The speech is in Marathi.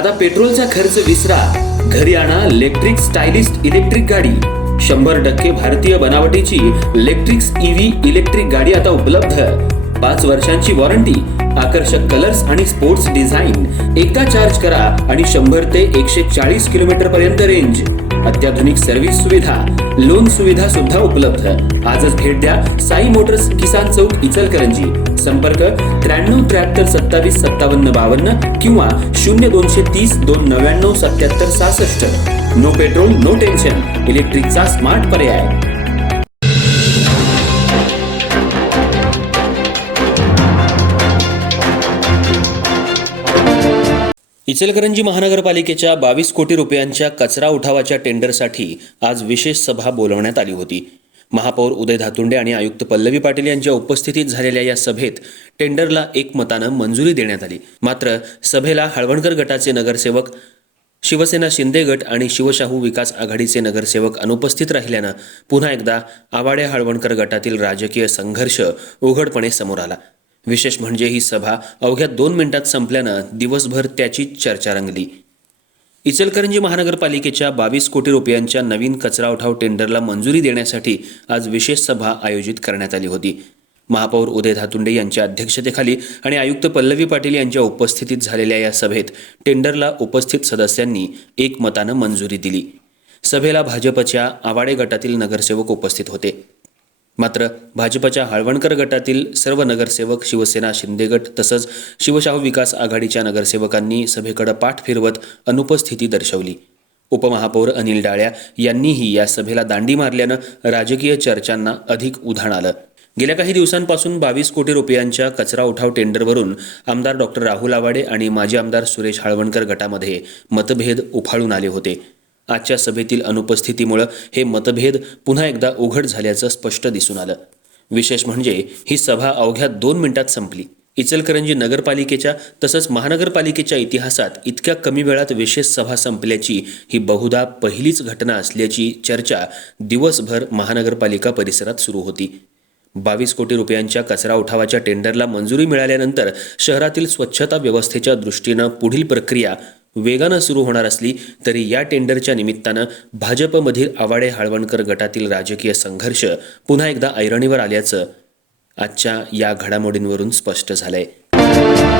आता पेट्रोलचा खर्च विसरा, घरी आणा इलेक्ट्रिक स्टायलिस्ट इलेक्ट्रिक गाडी। 100% भारतीय बनावटीची इलेक्ट्रिक्स ईव्ही इलेक्ट्रिक गाडी आता उपलब्ध। 5 वर्षांची वॉरंटी, आकर्षक कलर्स आणि स्पोर्ट्स डिझाइन। एकदा चार्ज करा आणि 100 ते 140 किलोमीटर पर्यंत रेंज। अत्याधुनिक सर्व्हिस सुविधा, लोन सुविधा सुद्धा उपलब्ध। आजच भेट द्या साई मोटर्स, किसान चौक, इचलकरंजी। संपर्क 93 73 27 57 52 किंवा 0230 299 77 66। नो पेट्रोल नो टेन्शन, इलेक्ट्रिकचा स्मार्ट पर्याय। इचलकरंजी महानगरपालिकेच्या 22 कोटी रुपयांच्या कचरा उठावाच्या टेंडरसाठी आज विशेष सभा बोलवण्यात आली होती। महापौर उदय धातुंडे आणि आयुक्त पल्लवी पाटील यांच्या उपस्थितीत झालेल्या या सभेत टेंडरला एकमतानं मंजुरी देण्यात आली। मात्र सभेला हळवणकर गटाचे नगरसेवक, शिवसेना शिंदे गट आणि शिवशाहू विकास आघाडीचे नगरसेवक अनुपस्थित राहिल्यानं पुन्हा एकदा आवाडे हळवणकर गटातील राजकीय संघर्ष उघडपणे समोर आला। विशेष म्हणजे ही सभा अवघ्या 2 मिनिटात संपल्यानं दिवसभर त्याची चर्चा रंगली। इचलकरंजी महानगरपालिकेच्या 22 कोटी रुपयांच्या नवीन कचरा उठाव टेंडरला मंजुरी देण्यासाठी आज विशेष सभा आयोजित करण्यात आली होती। महापौर उदय धातुंडे यांच्या अध्यक्षतेखाली आणि आयुक्त पल्लवी पाटील यांच्या उपस्थितीत झालेल्या या सभेत टेंडरला उपस्थित सदस्यांनी एकमतानं मंजुरी दिली। सभेला भाजपच्या आवाडे गटातील नगरसेवक उपस्थित होते। मात्र भाजपच्या हळवणकर गटातील सर्व नगरसेवक, शिवसेना शिंदे गट तसंच शिवशाहू विकास आघाडीच्या नगरसेवकांनी सभेकडे पाठ फिरवत अनुपस्थिती दर्शवली। उपमहापौर अनिल डाळ्या यांनीही या सभेला दांडी मारल्यानं राजकीय चर्चांना अधिक उधाण आलं। गेल्या काही दिवसांपासून 22 कोटी रुपयांच्या कचरा उठाव टेंडरवरून आमदार डॉक्टर राहुल आवाडे आणि माजी आमदार सुरेश हळवणकर गटामध्ये मतभेद उफाळून आले होते। आजच्या सभेतील अनुपस्थितीमुळे हे मतभेद पुन्हा एकदा उघड झाल्याचं स्पष्ट दिसून आलं। विशेष म्हणजे ही सभा अवघ्या 2 मिनिटात संपली। इचलकरंजी नगरपालिकेच्या तसंच महानगरपालिकेच्या इतिहासात इतक्या कमी वेळात विशेष सभा संपल्याची ही बहुधा पहिलीच घटना असल्याची चर्चा दिवसभर महानगरपालिका परिसरात सुरू होती। 22 कोटी रुपयांच्या कचरा उठावाच्या टेंडरला मंजुरी मिळाल्यानंतर शहरातील स्वच्छता व्यवस्थेच्या दृष्टीनं पुढील प्रक्रिया वेगानं सुरू होणार असली तरी या टेंडरच्या निमित्तानं भाजपमधील आवाडे हळवणकर गटातील राजकीय संघर्ष पुन्हा एकदा ऐरणीवर आल्याचं आजच्या या घडामोडींवरून स्पष्ट झालंय।